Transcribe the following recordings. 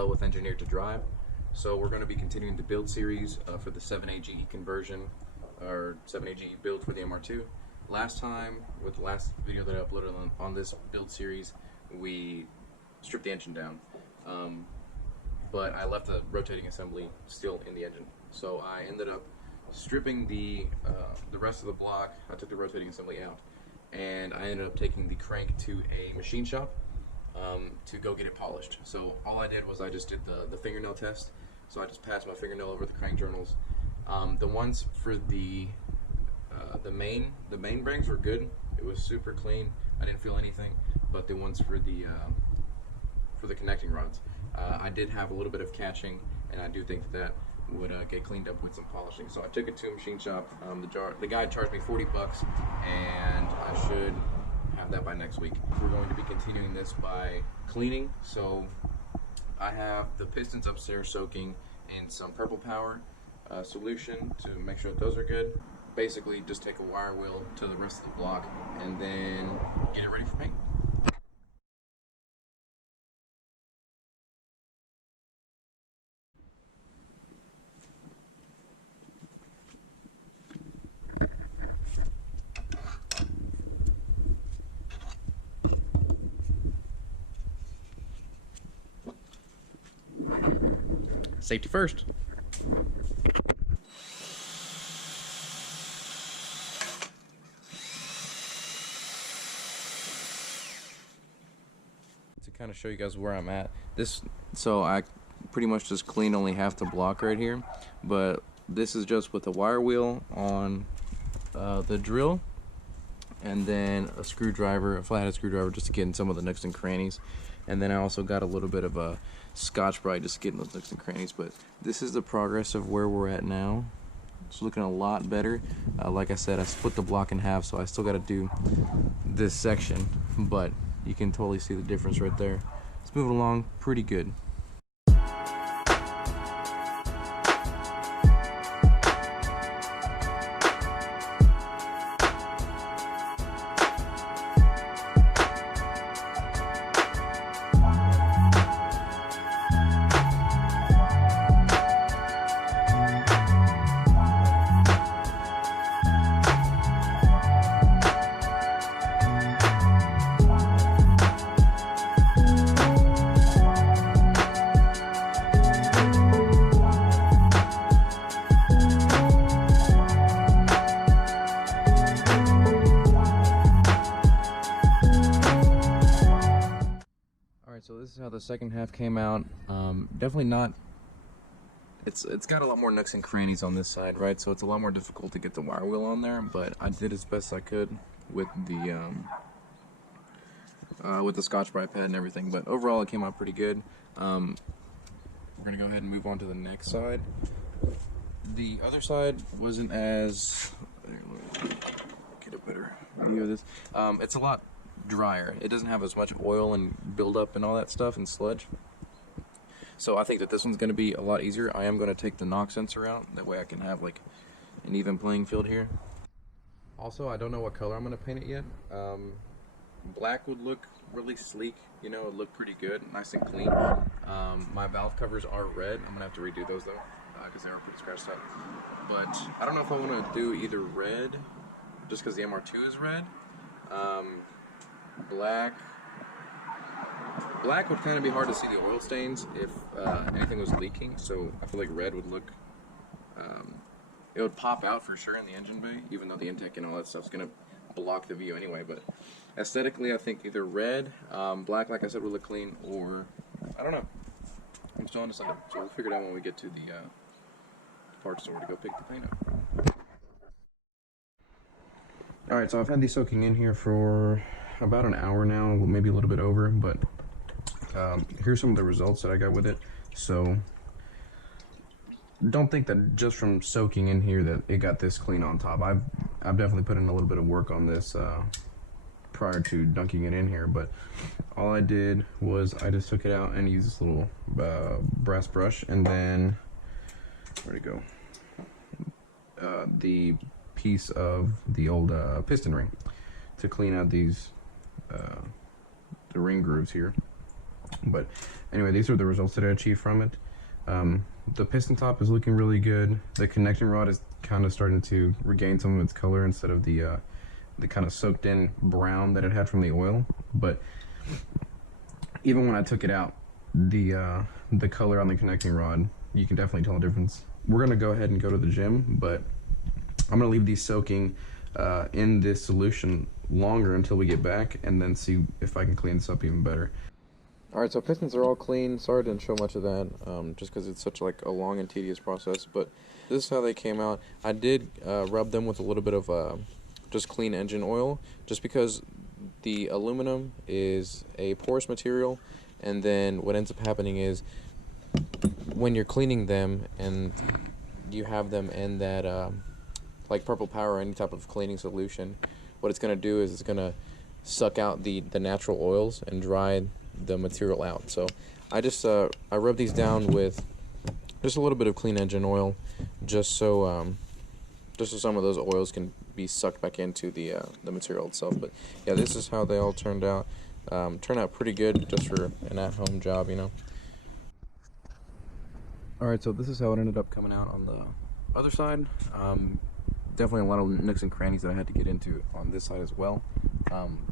Miguel with EngineeredtoDrive. So we're going to be continuing the build series for the 7AGE conversion, or 7AGE build for the MR2. Last time, with the last video that I uploaded on this build series, we stripped the engine down. But I left the rotating assembly still in the engine. So I ended up stripping the rest of the block. I took the rotating assembly out, and I ended up taking the crank to a machine shop to go get it polished. So all I did was I just did the fingernail test. So I just passed my fingernail over the crank journals. The ones for the main rings were good. It was super clean. I didn't feel anything. But the ones for the connecting rods, I did have a little bit of catching, and I do think that would get cleaned up with some polishing. So I took it to a machine shop. The guy charged me 40 bucks, and I should have that by next week. We're going to be continuing this by cleaning. So I have the pistons upstairs soaking in some purple power solution to make sure that those are good. Basically just take a wire wheel to the rest of the block and then get it ready for paint. Safety first. To kind of show you guys where I'm at, so I pretty much just cleaned only half the block right here, but this is just with a wire wheel on the drill, and then a screwdriver, a flathead screwdriver, just to get in some of the nooks and crannies. And then I also got a little bit of a Scotch-Brite just to get in those nooks and crannies. But this is the progress of where we're at now. It's looking a lot better. Like I said, I split the block in half, so I still got to do this section, but you can totally see the difference right there. It's moving along pretty good. So this is how the second half came out. Definitely not. It's got a lot more nooks and crannies on this side, right? So it's a lot more difficult to get the wire wheel on there. But I did as best I could with the Scotch-Brite pad and everything. But overall, it came out pretty good. We're gonna go ahead and move on to the next side. The other side wasn't as. Get a better view of this. It's a lot drier. It doesn't have as much oil and buildup and all that stuff and sludge. So I think that this one's going to be a lot easier. I am going to take the knock sensor out. That way I can have like an even playing field here. Also, I don't know what color I'm going to paint it yet. Black would look really sleek. You know, it looked pretty good, nice and clean. My valve covers are red. I'm going to have to redo those though, because they are pretty scratched up. But I don't know if I want to do either red, just because the MR2 is red. Black would kind of be hard to see the oil stains if anything was leaking, so I feel like red would look, it would pop out for sure in the engine bay, even though the intake and all that stuff's going to block the view anyway. But aesthetically, I think either red, black, like I said, would look clean, or I don't know. I'm still undecided, so we'll figure it out when we get to the parts store to go pick the paint up. Alright, so I've had these soaking in here for about an hour now, maybe a little bit over, but here's some of the results that I got with it. So don't think that just from soaking in here that it got this clean on top. I've definitely put in a little bit of work on this prior to dunking it in here, but all I did was I just took it out and used this little brass brush, and then where'd it go? The piece of the old piston ring to clean out these the ring grooves here. But anyway, these are the results that I achieved from it. The piston top is looking really good. The connecting rod is kind of starting to regain some of its color instead of the kind of soaked in brown that it had from the oil. But even when I took it out, the color on the connecting rod, you can definitely tell a difference. We're gonna go ahead and go to the gym, but I'm gonna leave these soaking in this solution longer until we get back, and then see if I can clean this up even better. Alright, so pistons are all clean. Sorry I didn't show much of that, just because it's such like a long and tedious process, but this is how they came out. I did rub them with a little bit of just clean engine oil, just because the aluminum is a porous material, and then what ends up happening is when you're cleaning them and you have them in that like Purple Power or any type of cleaning solution, what it's going to do is it's going to suck out the natural oils and dry the material out. So I just I rub these down with just a little bit of clean engine oil, just so some of those oils can be sucked back into the material itself. But yeah, this is how they all turned out. Turned out pretty good just for an at-home job, you know. Alright, so this is how it ended up coming out on the other side. Definitely a lot of nooks and crannies that I had to get into on this side as well.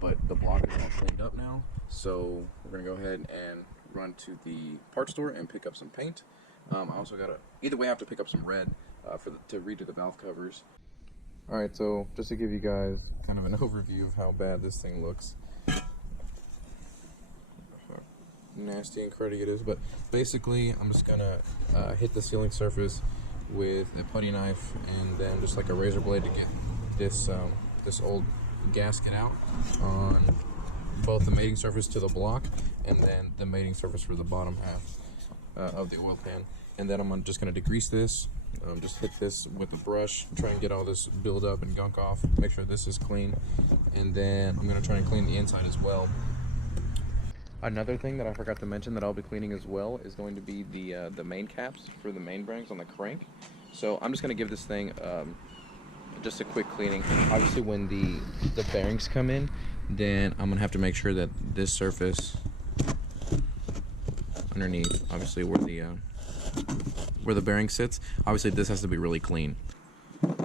But the block is all cleaned up now, so we're gonna go ahead and run to the parts store and pick up some paint. I also gotta, either way I have to pick up some red to redo the valve covers. Alright, so just to give you guys kind of an overview of how bad this thing looks. Nasty and cruddy it is, but basically I'm just gonna hit the sealing surface with a putty knife and then just like a razor blade to get this this old gasket out on both the mating surface to the block and then the mating surface for the bottom half of the oil pan. And then I'm just going to degrease this, just hit this with a brush, try and get all this build up and gunk off, make sure this is clean, and then I'm going to try and clean the inside as well. Another thing that I forgot to mention that I'll be cleaning as well is going to be the main caps for the main bearings on the crank. So I'm just going to give this thing just a quick cleaning. Obviously when the bearings come in, then I'm going to have to make sure that this surface underneath, obviously where the bearing sits, obviously this has to be really clean.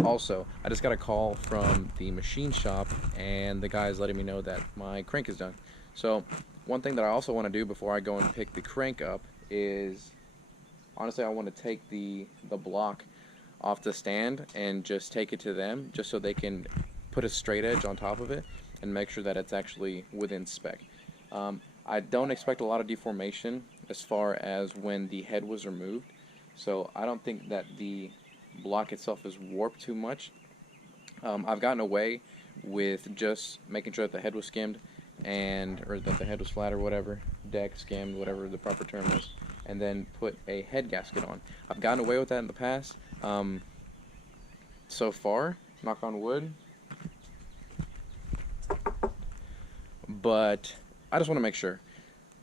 Also, I just got a call from the machine shop and the guy is letting me know that my crank is done. So one thing that I also want to do before I go and pick the crank up is, honestly, I want to take the block off the stand and just take it to them, just so they can put a straight edge on top of it and make sure that it's actually within spec. I don't expect a lot of deformation as far as when the head was removed, so I don't think that the block itself is warped too much. I've gotten away with just making sure that the head was skimmed, or that the head was flat or whatever, deck, skimmed, whatever the proper term is, and then put a head gasket on. I've gotten away with that in the past. So far, knock on wood, but I just want to make sure.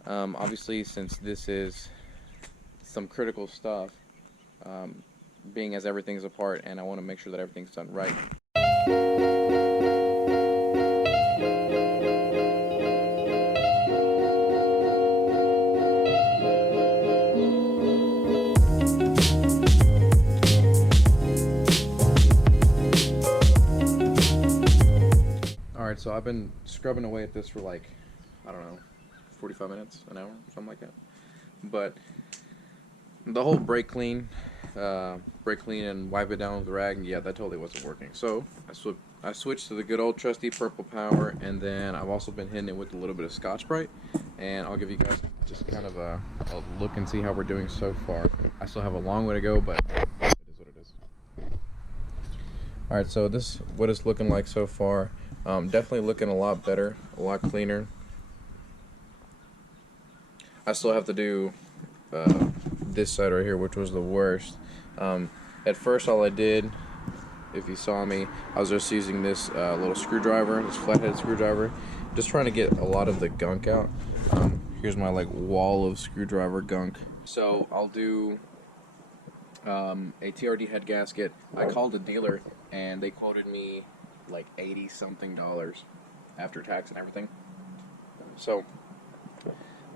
Obviously, since this is some critical stuff, being as everything's apart, and I want to make sure that everything's done right. Alright, so I've been scrubbing away at this for like, I don't know, 45 minutes, an hour, something like that. But the whole brake clean and wipe it down with a rag, yeah, that totally wasn't working. So I switched to the good old trusty Purple Power, and then I've also been hitting it with a little bit of Scotch-Brite, and I'll give you guys just kind of a look and see how we're doing so far. I still have a long way to go, but it is what it is. Alright, so this is what it's looking like so far. Definitely looking a lot better, a lot cleaner. I still have to do this side right here, which was the worst. At first, all I did, if you saw me, I was just using this little screwdriver, this flathead screwdriver, just trying to get a lot of the gunk out. Here's my like wall of screwdriver gunk. So I'll do a TRD head gasket. I called the dealer and they quoted me like $80-something after tax and everything. So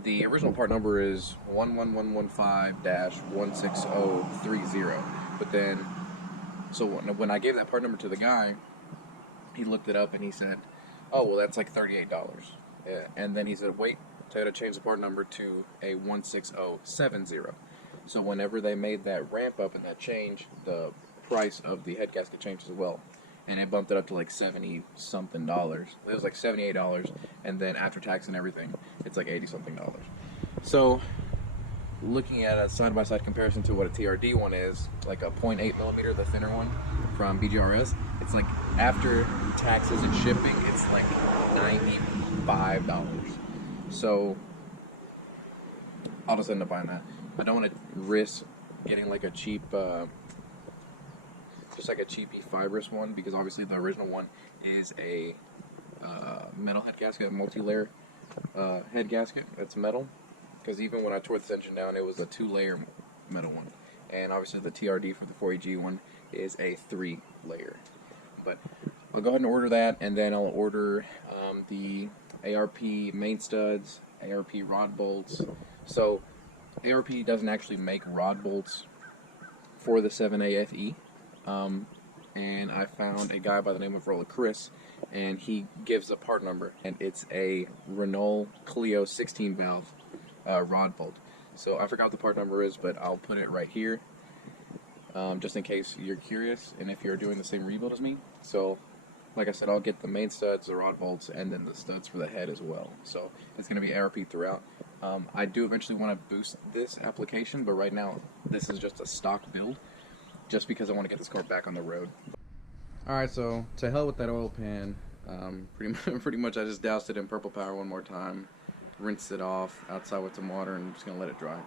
The original part number is 11115-16030. But then, so when I gave that part number to the guy, he looked it up and he said, "Oh, well, that's like $38." Yeah. And then he said, "Wait, Toyota changed the part number to a 16070." So whenever they made that ramp up and that change, the price of the head gasket changed as well, and it bumped it up to like $70 something. It was like $78, and then after tax and everything, it's like $80 something. So looking at a side-by-side comparison to what a TRD one is, like a 0.8 millimeter, the thinner one from BGRS, it's like after taxes and shipping, it's like $95. So I'll just end up buying that. I don't want to risk getting like a cheap, just like a cheapy fibrous one, because obviously the original one is a metal head gasket, multi-layer head gasket. It's metal, because even when I tore this engine down, it was a 2-layer metal one, and obviously the TRD for the 4AG one is a 3-layer. But I'll go ahead and order that, and then I'll order the ARP main studs, ARP rod bolts. So ARP doesn't actually make rod bolts for the 7A FE, and I found a guy by the name of Rolla Chris, and he gives a part number, and it's a Renault Clio 16 valve rod bolt. So I forgot what the part number is, but I'll put it right here, just in case you're curious and if you're doing the same rebuild as me. So like I said, I'll get the main studs, the rod bolts, and then the studs for the head as well. So it's going to be ARP throughout. I do eventually want to boost this application, but right now this is just a stock build, just because I want to get this car back on the road. Alright, so to hell with that oil pan. Pretty much I just doused it in Purple Power one more time, rinsed it off outside with some water, and I'm just going to let it dry.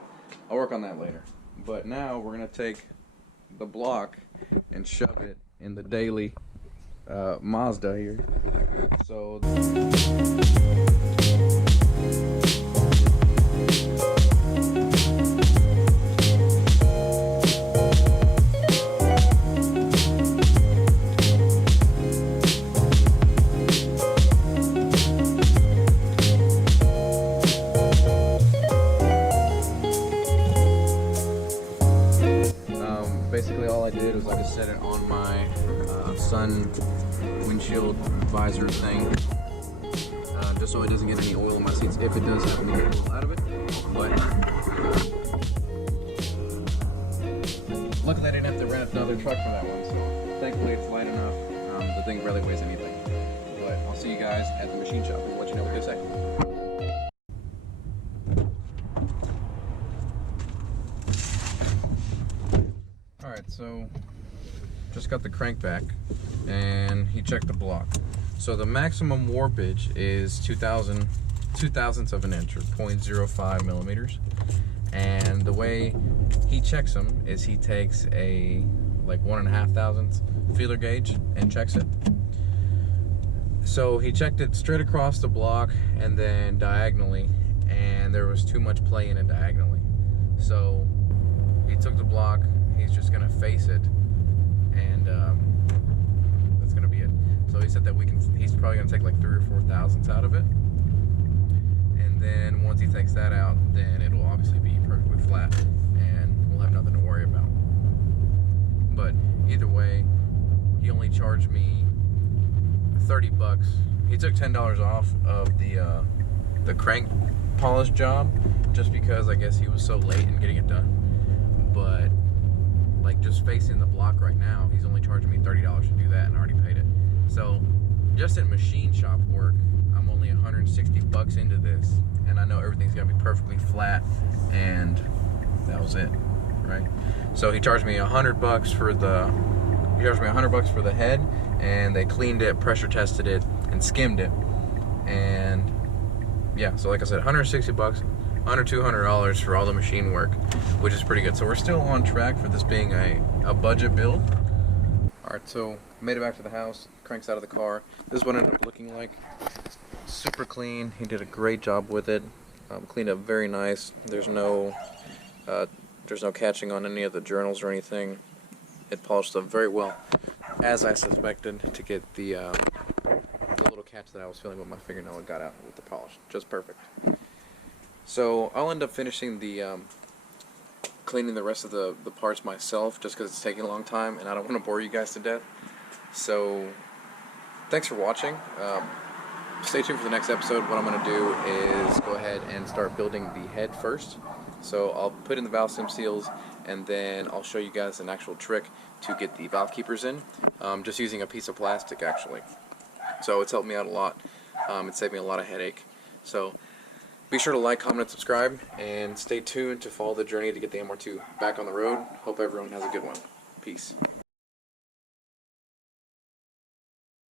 I'll work on that later. But now we're going to take the block and shove it in the daily Mazda here. So basically all I did was I just set it on my sun windshield visor thing, just so it doesn't get any oil in my seats if it does happen to get oil out of it. But luckily I didn't have to rent another truck for that one, so thankfully it's light enough. The thing barely weighs anything. But I'll see you guys at the machine shop and let you know what they say. Alright, so just got the crank back and he checked the block. So the maximum warpage is 2 thousandths of an inch, or 0.05 millimeters. And the way he checks them is he takes a like 1.5 thousandths feeler gauge and checks it. So he checked it straight across the block and then diagonally, and there was too much play in it diagonally. So he took the block, he's just gonna face it, and that's gonna be it. So he said that he's probably gonna take like 3 or 4 thousandths out of it, and then once he takes that out, then it'll obviously be perfectly flat and we'll have nothing to worry about. But either way, he only charged me 30 bucks. He took $10 off of the crank polish job, just because I guess he was so late in getting it done. But like just facing the block right now, he's only charging me $30 to do that, and I already paid it. So just in machine shop work, I'm only 160 bucks into this, and I know everything's gonna be perfectly flat, and that was it, right? So he charged me 100 bucks for the head, and they cleaned it, pressure tested it, and skimmed it. And yeah, so like I said, 160 bucks, under $200 for all the machine work, which is pretty good. So we're still on track for this being a budget build. Alright, so made it back to the house, cranks out of the car. This is what it ended up looking like. Super clean. He did a great job with it. Cleaned up very nice. There's no catching on any of the journals or anything. It polished up very well, as I suspected, to get the little catch that I was feeling with my fingernail. It got out with the polish, just perfect. So I'll end up finishing the cleaning the rest of the parts myself, just because it's taking a long time and I don't want to bore you guys to death. So thanks for watching. Stay tuned for the next episode. What I'm going to do is go ahead and start building the head first. So I'll put in the valve stem seals, and then I'll show you guys an actual trick to get the valve keepers in, just using a piece of plastic actually. So it's helped me out a lot. It saved me a lot of headache. So be sure to like, comment, and subscribe, and stay tuned to follow the journey to get the MR2 back on the road. Hope everyone has a good one. Peace.